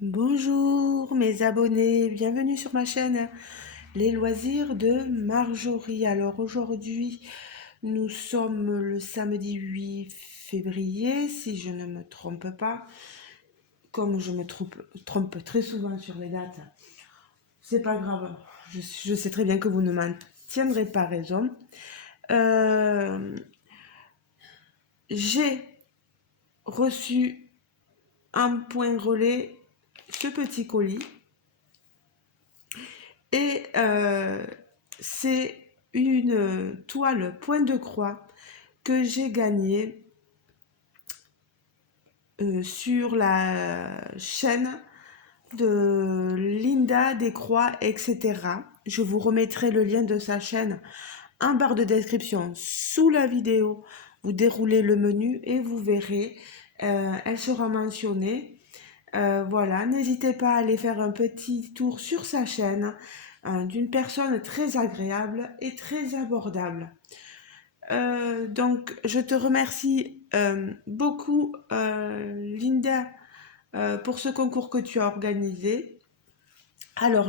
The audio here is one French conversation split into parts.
Bonjour mes abonnés, bienvenue sur ma chaîne Les Loisirs de Marjorie. Alors aujourd'hui, nous sommes le samedi 8 février, si je ne me trompe pas. Comme je me trompe très souvent sur les dates, c'est pas grave. Je sais très bien que vous ne m'en tiendrez pas raison. Euh, j'ai reçu un point relais, ce petit colis. Et c'est une toile point de croix que j'ai gagnée sur la chaîne de Linda Descroix, etc. Je vous remettrai le lien de sa chaîne en barre de description sous la vidéo. Vous déroulez le menu et vous verrez, elle sera mentionnée. Voilà, n'hésitez pas à aller faire un petit tour sur sa chaîne, d'une personne très agréable et très abordable. Donc, je te remercie beaucoup, Linda, pour ce concours que tu as organisé. Alors,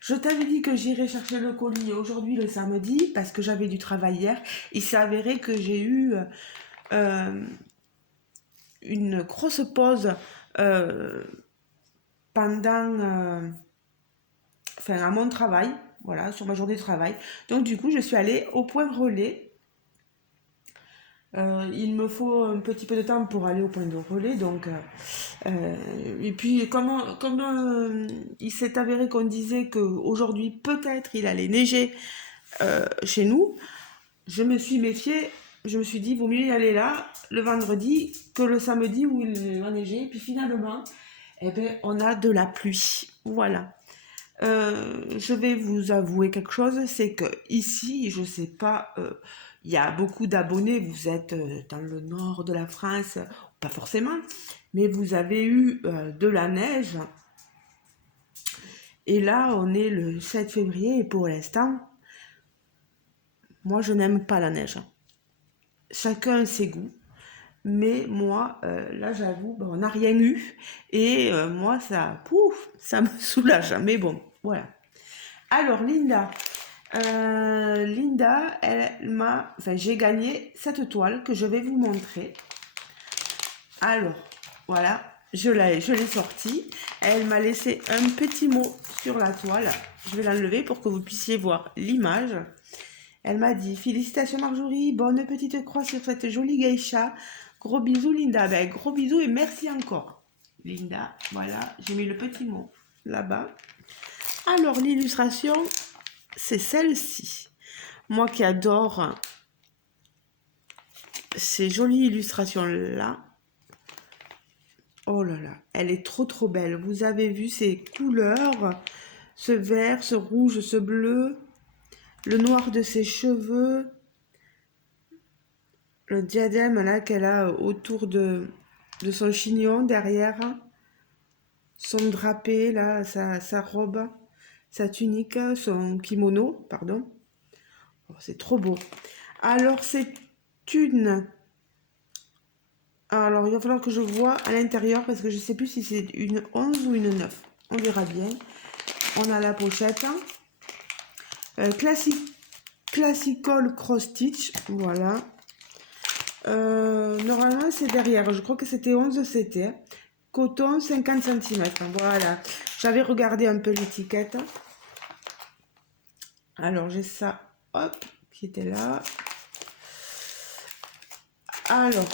je t'avais dit que j'irais chercher le colis aujourd'hui, le samedi, parce que j'avais du travail hier. Il s'est avéré que j'ai eu euh, une grosse pause euh, pendant, à mon travail, voilà, sur ma journée de travail. Donc du coup, je suis allée au point relais. Il me faut un petit peu de temps pour aller au point de relais, donc et puis comme il s'est avéré qu'on disait qu'aujourd'hui peut-être il allait neiger chez nous, je me suis méfiée. Je me suis dit, vaut mieux y aller là, le vendredi, que le samedi où il va neiger. Et puis finalement, eh ben, on a de la pluie. Voilà. Je vais vous avouer quelque chose, c'est que ici, je sais pas, il y a beaucoup d'abonnés, vous êtes dans le nord de la France, pas forcément, mais vous avez eu de la neige. Et là, on est le 7 février et pour l'instant, moi, je n'aime pas la neige. Chacun ses goûts. Mais moi, là, j'avoue, ben, on n'a rien eu. Et moi, ça, pouf, ça me soulage. Mais bon, voilà. Alors, Linda, j'ai gagné cette toile que je vais vous montrer. Alors, voilà, je l'ai sortie. Elle m'a laissé un petit mot sur la toile. Je vais l'enlever pour que vous puissiez voir l'image. Elle m'a dit: félicitations Marjorie, bonne petite croix sur cette jolie geisha. Gros bisous Linda. Ben, gros bisous et merci encore. Linda, voilà, j'ai mis le petit mot là-bas. Alors, l'illustration, c'est celle-ci. Moi qui adore ces jolies illustrations-là. Oh là là, elle est trop trop belle. Vous avez vu ces couleurs, ce vert, ce rouge, ce bleu, le noir de ses cheveux, le diadème là qu'elle a autour de son chignon derrière, son drapé là, sa robe, sa tunique, son kimono, pardon. Oh, c'est trop beau. Alors c'est une... Alors il va falloir que je vois à l'intérieur parce que je sais plus si c'est une 11 ou une 9. On verra bien. On a la pochette. Classical Cross Stitch, voilà. Normalement c'est derrière, je crois que c'était 11 c'était. Coton 50 cm, voilà. J'avais regardé un peu l'étiquette. Alors j'ai ça, hop, qui était là. Alors,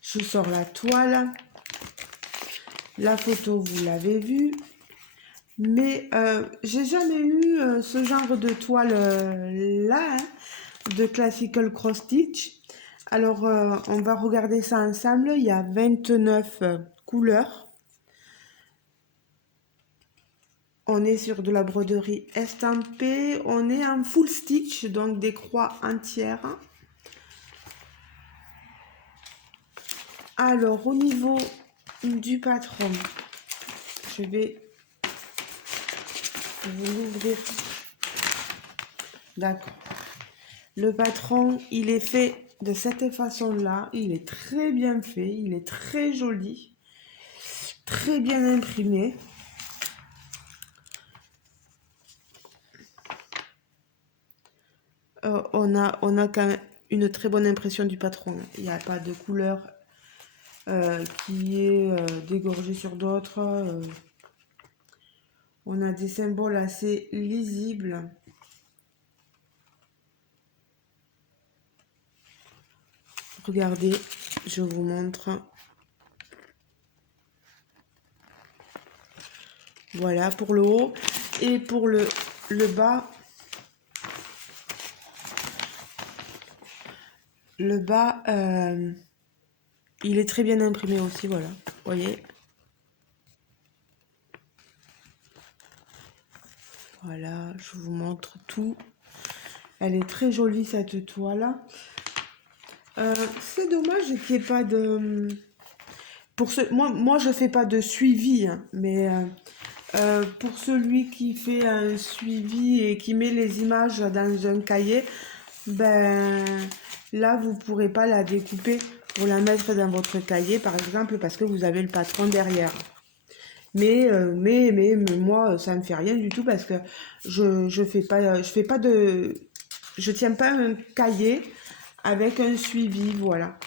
je sors la toile. La photo, vous l'avez vue. Mais j'ai jamais eu ce genre de toile là, hein, de Classical Cross Stitch. Alors, on va regarder ça ensemble. Il y a 29 couleurs. On est sur de la broderie estampée. On est en full stitch, donc des croix entières. Alors, au niveau du patron, je vais l'ouvrir. D'accord. Le patron, il est fait de cette façon-là. Il est très bien fait, il est très joli, très bien imprimé. On a quand même une très bonne impression du patron. Il n'y a pas de couleur qui est dégorgée sur d'autres. On a des symboles assez lisibles. Regardez, je vous montre. Voilà pour le haut. Et pour le bas. Le bas, il est très bien imprimé aussi, voilà. Vous voyez. Voilà, je vous montre tout. Elle est très jolie cette toile. C'est dommage qu'il n'y ait pas de... moi, je fais pas de suivi, hein, mais pour celui qui fait un suivi et qui met les images dans un cahier, ben là, vous pourrez pas la découper pour la mettre dans votre cahier, par exemple, parce que vous avez le patron derrière. Mais moi, ça me fait rien du tout parce que je fais pas de... Je tiens pas un cahier avec un suivi, voilà.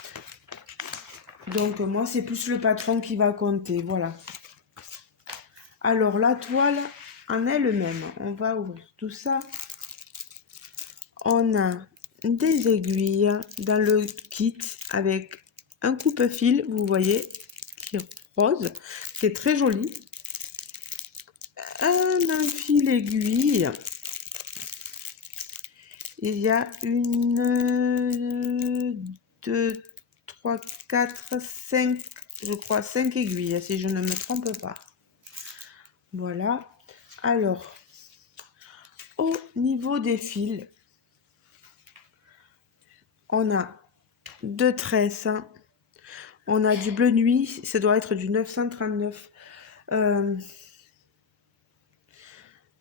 Donc moi, c'est plus le patron qui va compter, voilà. Alors la toile en elle-même, on va ouvrir tout ça. On a des aiguilles dans le kit avec un coupe-fil, vous voyez, qui est rose, qui est très joli. Un fil aiguille. Il y a une, deux, trois, quatre, cinq, je crois 5 aiguilles, si je ne me trompe pas. Voilà. Alors, au niveau des fils, on a 2 tresses. On a du bleu nuit, ça doit être du 939.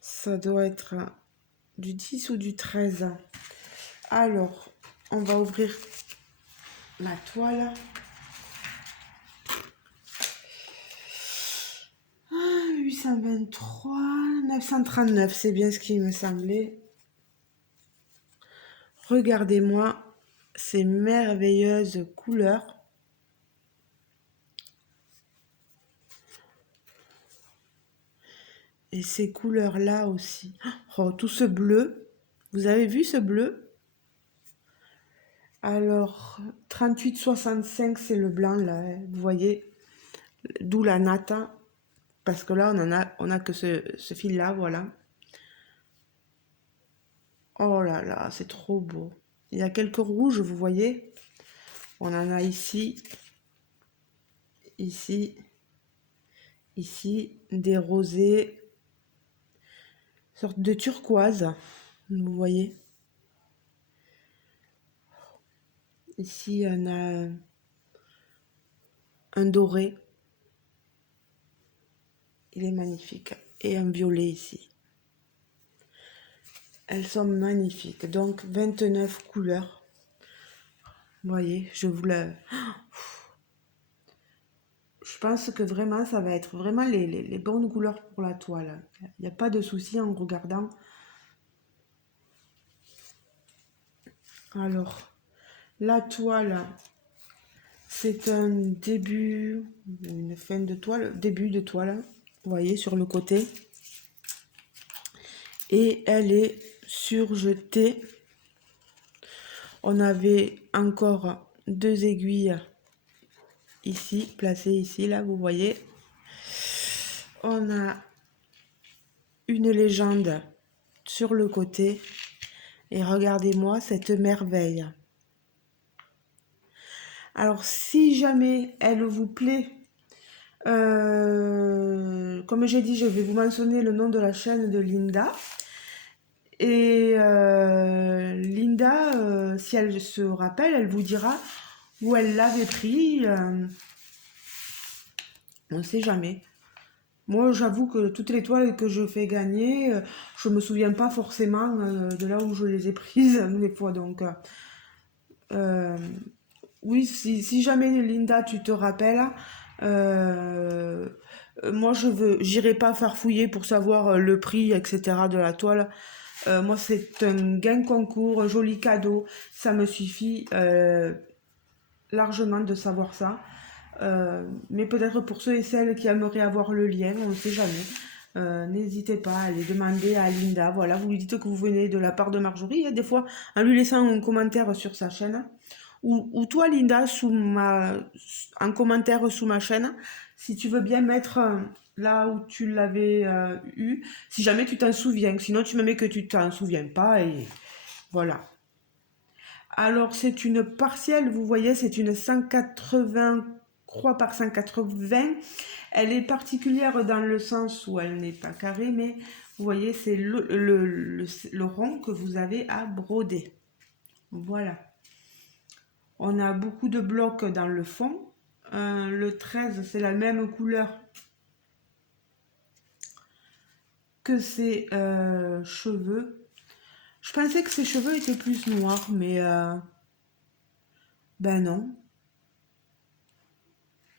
Ça doit être du 10 ou du 13. Alors, on va ouvrir la toile. 823, 939, c'est bien ce qui me semblait. Regardez-moi ces merveilleuses couleurs. Et ces couleurs-là aussi. Oh, tout ce bleu. Vous avez vu ce bleu? Alors, 38,65, c'est le blanc, là. Hein. Vous voyez? D'où la nata. Parce que là, on a que ce fil-là, voilà. Oh là là, c'est trop beau. Il y a quelques rouges, vous voyez? On en a ici, ici, ici, des rosés, sorte de turquoise, vous voyez? Ici, on a un doré. Il est magnifique. Et un violet ici. Elles sont magnifiques. Donc, 29 couleurs. Vous voyez, je vous le... Je pense que vraiment, ça va être vraiment les bonnes couleurs pour la toile. Il n'y a pas de souci en regardant. Alors, la toile, c'est un début, une fin de toile, début de toile. Vous voyez, sur le côté. Et elle est surjetée. On avait encore 2 aiguilles ici, placées ici, là, vous voyez. On a une légende sur le côté. Et regardez-moi cette merveille. Alors, si jamais elle vous plaît, comme j'ai dit, je vais vous mentionner le nom de la chaîne de Linda. Et Linda, si elle se rappelle, elle vous dira où elle l'avait pris. On ne sait jamais. Moi, j'avoue que toutes les toiles que je fais gagner, je me souviens pas forcément de là où je les ai prises des fois. Donc, Oui, si jamais Linda, tu te rappelles, euh, moi j'irai pas farfouiller pour savoir le prix, etc. de la toile. Moi, c'est un gain concours, un joli cadeau. Ça me suffit largement de savoir ça. Mais peut-être pour ceux et celles qui aimeraient avoir le lien, on ne sait jamais. N'hésitez pas à aller demander à Linda. Voilà, vous lui dites que vous venez de la part de Marjorie. Et des fois, en lui laissant un commentaire sur sa chaîne. Ou toi, Linda, un commentaire sous ma chaîne, si tu veux bien mettre là où tu l'avais eu, si jamais tu t'en souviens. Sinon, tu me mets que tu t'en souviens pas et voilà. Alors, c'est une partielle, vous voyez, c'est une 180 croix par 180. Elle est particulière dans le sens où elle n'est pas carrée, mais vous voyez, c'est le rond que vous avez à broder. Voilà. On a beaucoup de blocs dans le fond. Le 13, c'est la même couleur que ses cheveux. Je pensais que ses cheveux étaient plus noirs, mais ben non.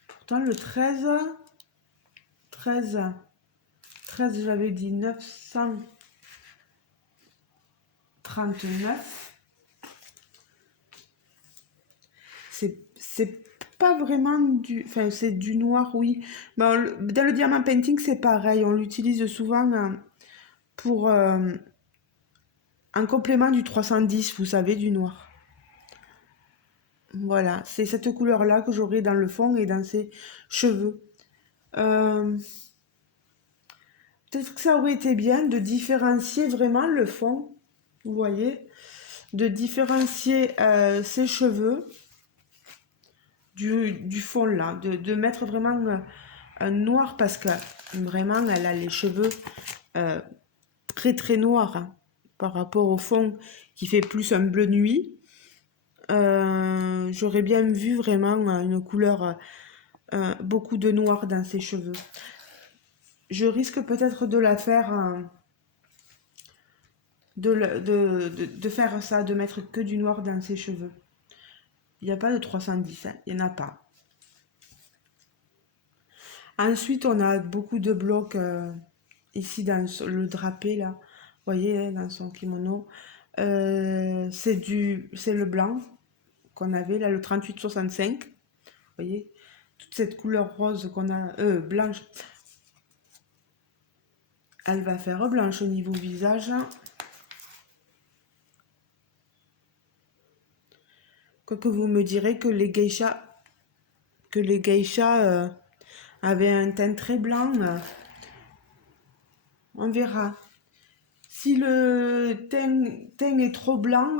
Pourtant, le 13, 13, 13, j'avais dit 939. C'est pas vraiment du... Enfin, c'est du noir, oui. Dans le diamant painting, c'est pareil. On l'utilise souvent pour... un complément du 310, vous savez, du noir. Voilà, c'est cette couleur-là que j'aurai dans le fond et dans ses cheveux. Euh, Peut-être que ça aurait été bien de différencier vraiment le fond, vous voyez, de différencier ses cheveux du fond là, de mettre vraiment un noir parce que vraiment elle a les cheveux euh, très très noirs hein, par rapport au fond qui fait plus un bleu nuit. J'aurais bien vu vraiment une couleur, beaucoup de noir dans ses cheveux. Je risque peut-être de la faire, de faire ça, de mettre que du noir dans ses cheveux. Il n'y a pas de 310, hein, il n'y en a pas. Ensuite, on a beaucoup de blocs ici dans le drapé, là. Vous voyez, hein, dans son kimono. C'est le blanc qu'on avait, là, le 3865. Vous voyez, toute cette couleur rose qu'on a, blanche, elle va faire blanche au niveau visage. Quoique vous me direz que les geishas avaient un teint très blanc. On verra. Si le teint est trop blanc,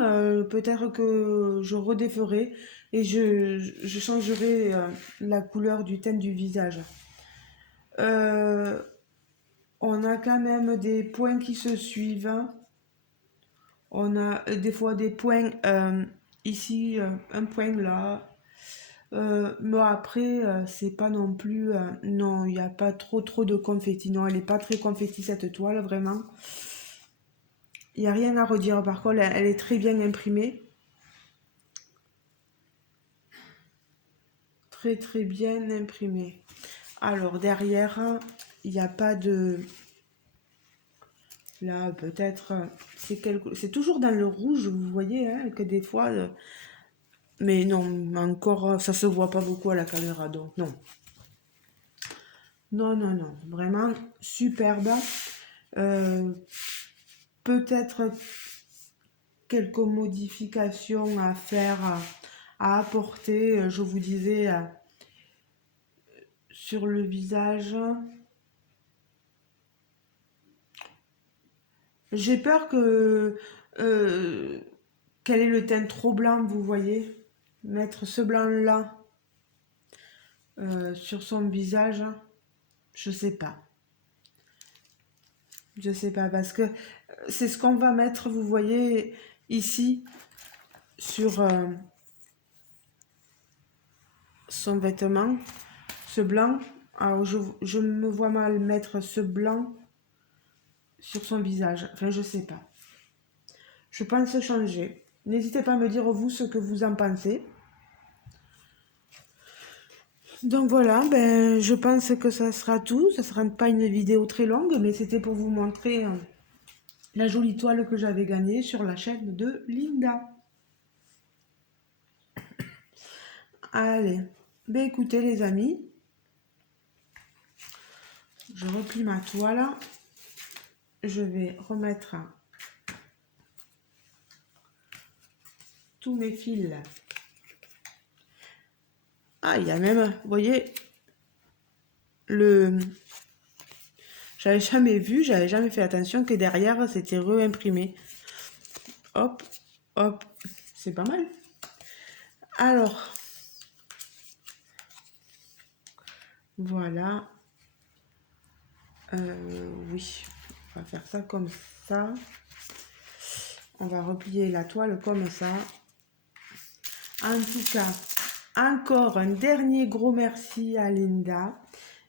peut-être que je redéferai et je changerai la couleur du teint du visage. Euh, on a quand même des points qui se suivent. On a des fois des points ici, un point là. Mais après, c'est pas non plus. Non, il n'y a pas trop de confetti. Non, elle n'est pas très confetti cette toile, vraiment. Il n'y a rien à redire. Par contre, elle est très bien imprimée. Très très bien imprimée. Alors, derrière, il n'y a pas de. Là, peut-être. C'est toujours dans le rouge, vous voyez, hein, que des fois. Mais non, encore, ça se voit pas beaucoup à la caméra, donc non. Non, non, non. Vraiment superbe. Euh, Peut-être quelques modifications à faire, à apporter, je vous disais, sur le visage. J'ai peur que quel est le teint trop blanc, vous voyez. Mettre ce blanc-là sur son visage, je sais pas. Je sais pas, parce que c'est ce qu'on va mettre, vous voyez, ici, sur son vêtement, ce blanc. Alors, je me vois mal mettre ce blanc sur son visage. Enfin, je sais pas. Je pense changer. N'hésitez pas à me dire vous ce que vous en pensez. Donc voilà, ben, je pense que ça sera tout. Ça sera pas une vidéo très longue, mais c'était pour vous montrer la jolie toile que j'avais gagnée sur la chaîne de Linda. Allez, ben écoutez les amis, je replie ma toile. Je vais remettre tous mes fils. Ah, il y a même, vous voyez, le... J'avais jamais vu, j'avais jamais fait attention que derrière, c'était réimprimé. Hop, hop, c'est pas mal. Alors, voilà. Oui, on va faire ça comme ça. On va replier la toile comme ça. En tout cas, encore un dernier gros merci à Linda.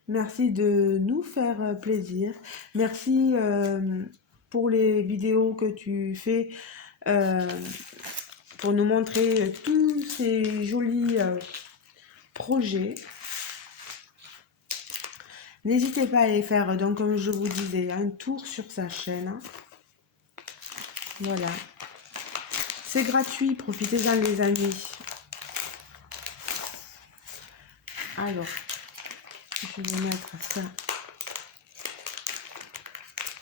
Merci de nous faire plaisir. Merci pour les vidéos que tu fais euh, pour nous montrer tous ces jolis projets. N'hésitez pas à aller faire, donc comme je vous disais, un tour sur sa chaîne. Voilà. C'est gratuit, profitez-en les amis. Alors, je vais mettre ça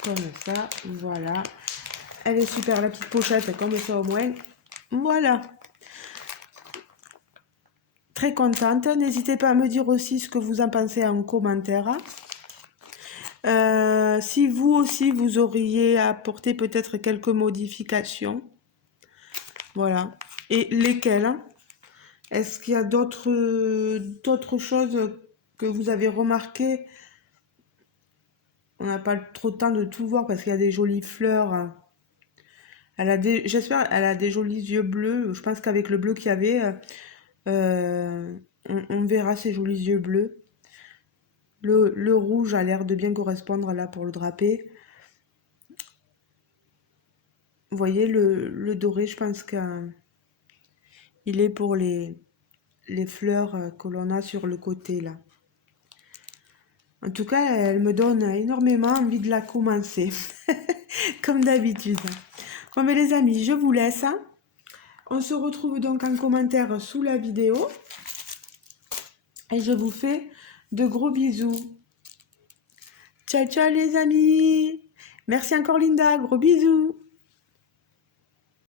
comme ça, voilà. Elle est super, la petite pochette, comme ça au moins. Voilà. Très contente. N'hésitez pas à me dire aussi ce que vous en pensez en commentaire. Si vous aussi, vous auriez apporté peut-être quelques modifications. Voilà. Et lesquelles? Est-ce qu'il y a d'autres choses que vous avez remarquées? On n'a pas trop de temps de tout voir parce qu'il y a des jolies fleurs. J'espère, elle a des jolis yeux bleus. Je pense qu'avec le bleu qu'il y avait, on verra ces jolis yeux bleus. Le rouge a l'air de bien correspondre là pour le drapé. Vous voyez, le doré, je pense qu'il est pour les fleurs que l'on a sur le côté là. En tout cas, elle me donne énormément envie de la commencer, comme d'habitude. Bon, mais les amis, je vous laisse. On se retrouve donc en commentaire sous la vidéo. Et je vous fais de gros bisous. Ciao, ciao les amis. Merci encore Linda, gros bisous.